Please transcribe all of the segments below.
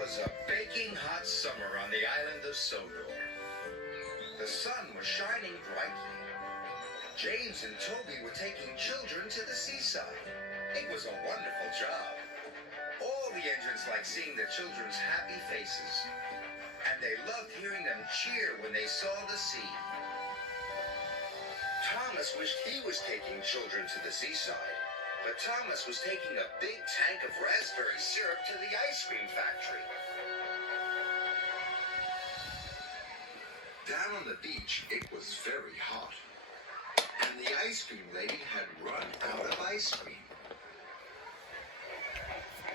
was a baking hot summer on the island of Sodor. The sun was shining brightly. James and Toby were taking children to the seaside. It was a wonderful job. All the entrants liked seeing the children's happy faces, and they loved hearing them cheer when they saw the sea. Thomas wished he was taking children to the seaside, but Thomas was taking a big tank of raspberry syrup to the ice cream factory. Down on the beach, it was very hot, and the ice cream lady had run out of ice cream.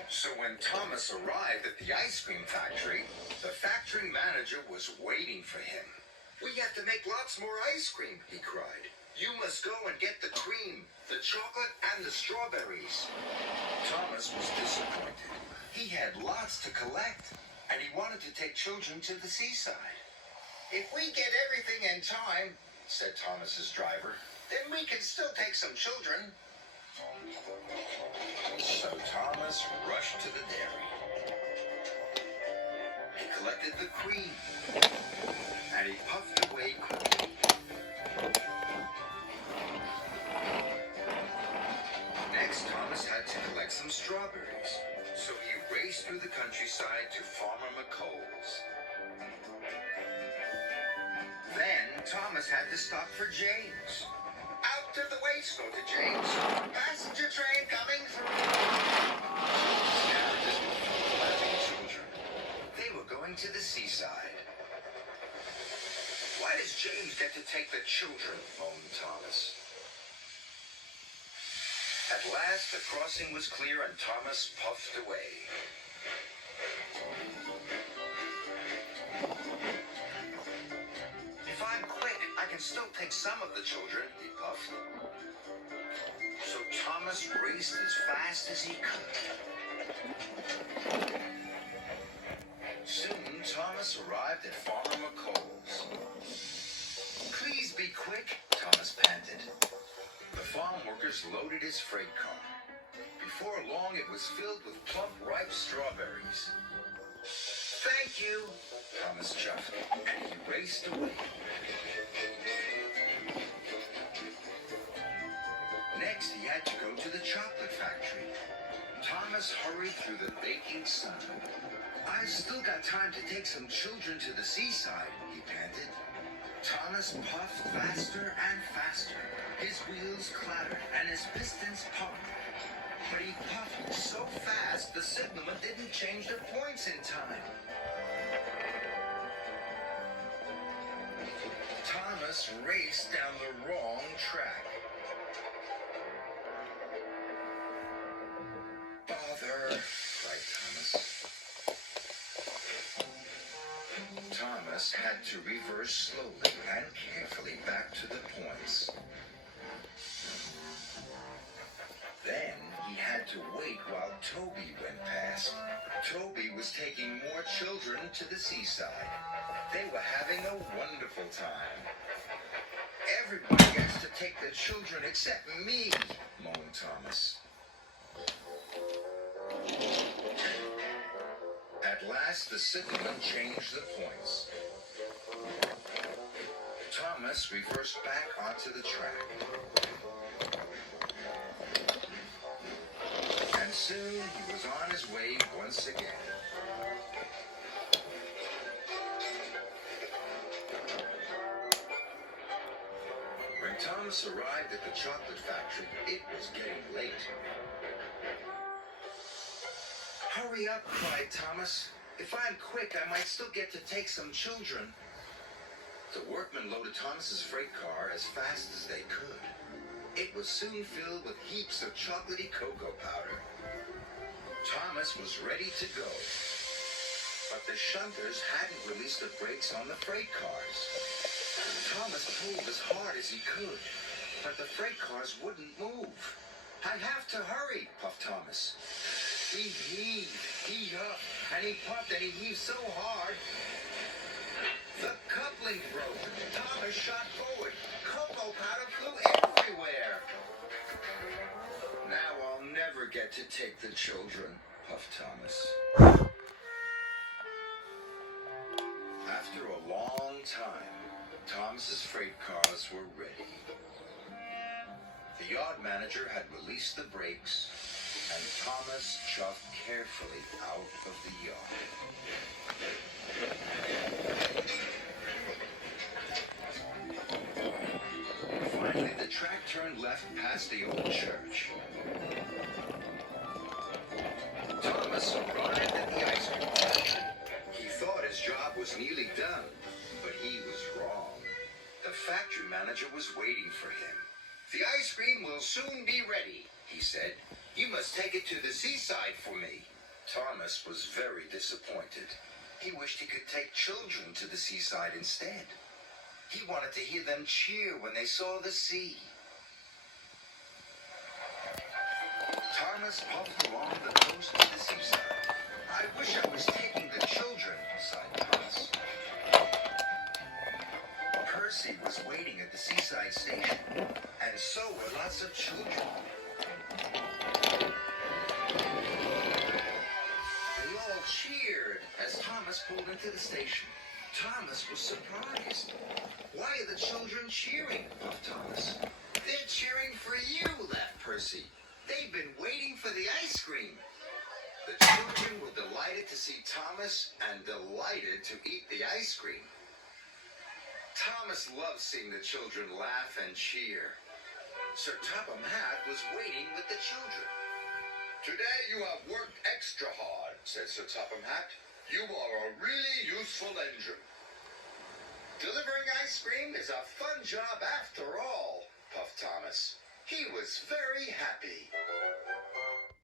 So when Thomas arrived at the ice cream factory, the factory manager was waiting for him. "We have to make lots more ice cream," he cried. "You must go and get the cream, the chocolate, and the strawberries." Thomas was disappointed. He had lots to collect, and he wanted to take children to the seaside. "If we get everything in time," said Thomas's driver, "then we can still take some children." So Thomas rushed to the dairy. He collected the cream, and he puffed away quickly. Next, Thomas had to collect some strawberries, so he raced through the countryside to Farmer McColl's. Then Thomas had to stop for James. "Out of the way, snorted James. Passenger train coming through." Carriages were full of laughing children. They were going to the seaside. "Why does James get to take the children?" moaned Thomas. At last, the crossing was clear, and Thomas puffed away. "If I'm quick, I can still take some of the children," he puffed. So Thomas raced as fast as he could. Soon, Thomas arrived at Farmer McColl's. "Please be quick," Thomas panted. The farm workers loaded his freight car. Before long, it was filled with plump, ripe strawberries. "Thank you," Thomas chuffed, and he raced away. Next, he had to go to the chocolate factory. Thomas hurried through the baking sun. "I've still got time to take some children to the seaside," he panted. Thomas puffed faster and faster. His wheels clattered and his pistons pumped. But he puffed so fast the signalman didn't change the points in time. Thomas raced down the wrong track. "Bother," cried Thomas. Thomas had to reverse slowly and carefully back to the points. Then he had to wait while Toby went past. Toby was taking more children to the seaside. They were having a wonderful time. "Everybody gets to take the children except me," moaned Thomas. At last, the signalman changed the points. Thomas reversed back onto the track. And soon he was on his way once again. When Thomas arrived at the chocolate factory, it was getting late. "Hurry up," cried Thomas. "If I'm quick, I might still get to take some children." The workmen loaded Thomas's freight car as fast as they could. It was soon filled with heaps of chocolatey cocoa powder. Thomas was ready to go. But the shunters hadn't released the brakes on the freight cars. Thomas pulled as hard as he could, but the freight cars wouldn't move. "I have to hurry," puffed Thomas. He heaved, he huffed, and he puffed, and he heaved so hard. The coupling broke. Thomas shot forward. Cocoa powder flew everywhere. "Now I'll never get to take the children," puffed Thomas. Thomas's freight cars were ready. The yard manager had released the brakes, and Thomas shoved carefully out of the yard. Finally, the track turned left past the old church. Thomas arrived at the ice cream factory. He thought his job was nearly done, but he was wrong. The factory manager was waiting for him. "The ice cream will soon be ready," he said. "You must take it to the seaside for me." Thomas was very disappointed. He wished he could take children to the seaside instead. He wanted to hear them cheer when they saw the sea. Thomas puffed along the coast to the seaside. "I wish I was taking the children," sighed Thomas. Percy was waiting at the seaside station, and so were lots of children. They all cheered as Thomas pulled into the station. Thomas was surprised. "Why are the children cheering?" puffed Thomas. "They're cheering for you," laughed Percy. "They've been waiting for the ice cream." The children were delighted to see Thomas and delighted to eat the ice cream. Thomas loved seeing the children laugh and cheer. Sir Topham Hatt was waiting with the children. "Today you have worked extra hard," said Sir Topham Hatt. "You are a really useful engine." "Delivering ice cream is a fun job after all," puffed Thomas. He was very happy.